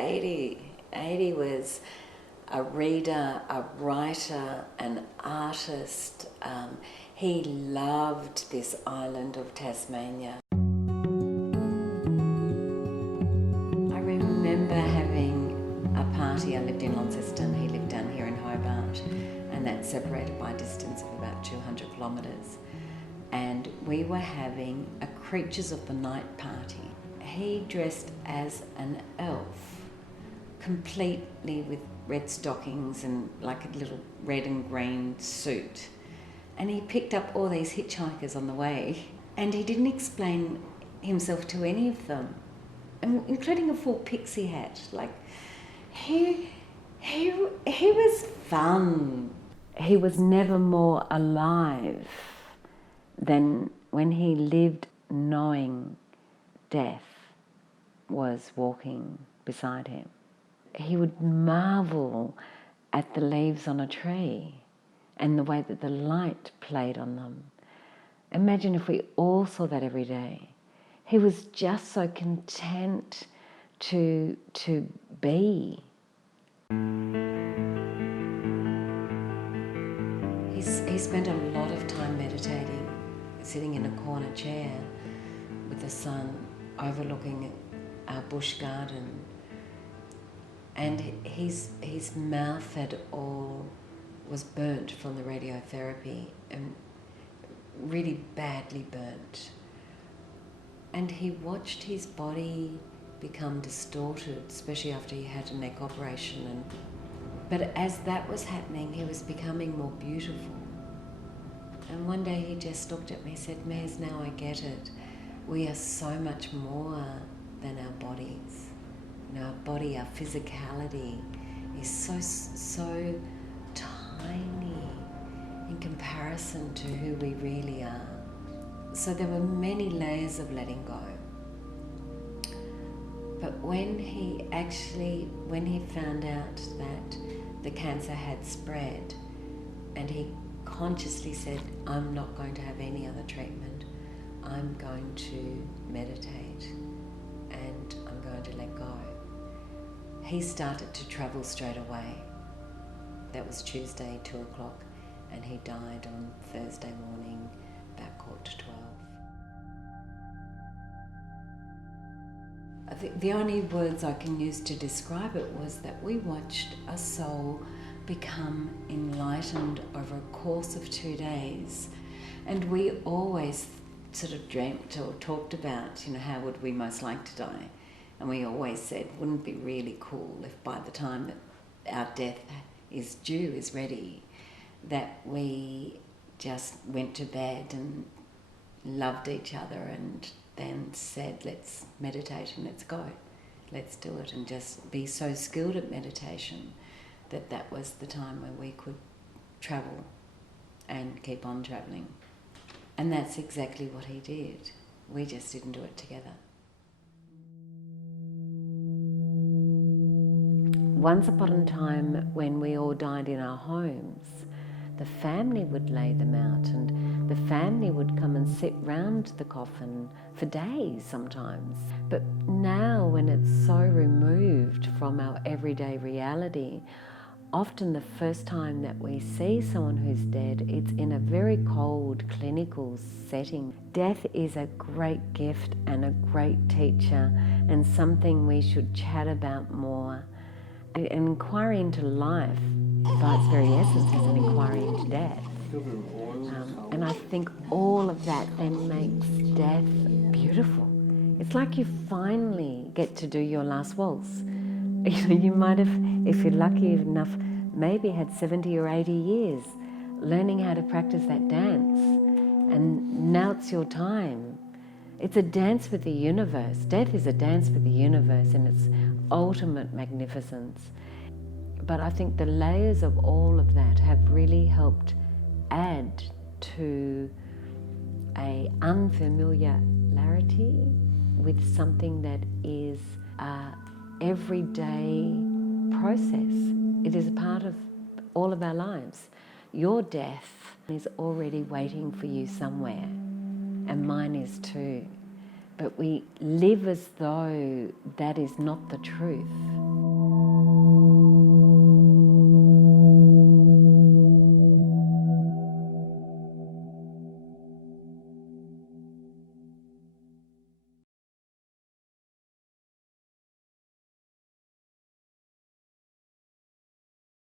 80. 80 was a reader, a writer, an artist. He loved this island of Tasmania. I remember having a party. I lived in Launceston, he lived down here in Hobart, and that's separated by a distance of about 200 kilometres. And we were having a Creatures of the Night party. He dressed as an elf, completely with red stockings and like a little red and green suit. And he picked up all these hitchhikers on the way, and he didn't explain himself to any of them, including a full pixie hat. Like, he was fun. He was never more alive than when he lived knowing death was walking beside him. He would marvel at the leaves on a tree and the way that the light played on them. Imagine if we all saw that every day. He was just so content to be. He spent a lot of time meditating, sitting in a corner chair with the sun overlooking our bush garden. And his mouth was burnt from the radiotherapy, and really badly burnt. And he watched his body become distorted, especially after he had a neck operation. But as that was happening, he was becoming more beautiful. And one day he just looked at me and said, "Mez, now I get it. We are so much more than our bodies. You know, our body, our physicality is so tiny in comparison to who we really are." So there were many layers of letting go. But when he found out that the cancer had spread, and he consciously said, "I'm not going to have any other treatment. I'm going to meditate and I'm going to let go." He started to travel straight away. That was Tuesday, 2 o'clock, and he died on Thursday morning, about 11:45. The only words I can use to describe it was that we watched a soul become enlightened over a course of 2 days. And we always sort of dreamt or talked about, you know, how would we most like to die? And we always said, wouldn't it be really cool if by the time that our death is due, is ready, that we just went to bed and loved each other and then said, let's meditate and let's go. Let's do it, and just be so skilled at meditation that was the time when we could travel and keep on travelling. And that's exactly what he did. We just didn't do it together. Once upon a time, when we all died in our homes, the family would lay them out, and the family would come and sit round the coffin for days sometimes. But now, when it's so removed from our everyday reality, often the first time that we see someone who's dead, it's in a very cold clinical setting. Death is a great gift and a great teacher, and something we should chat about more. An inquiry into life, by its very essence, is an inquiry into death. And I think all of that then makes death beautiful. It's like you finally get to do your last waltz. You know, you might have, if you're lucky enough, maybe had 70 or 80 years learning how to practice that dance. And now it's your time. It's a dance with the universe. Death is a dance with the universe in its ultimate magnificence. But I think the layers of all of that have really helped add to a unfamiliarity with something that is a everyday process. It is a part of all of our lives. Your death is already waiting for you somewhere, and mine is too. But we live as though that is not the truth.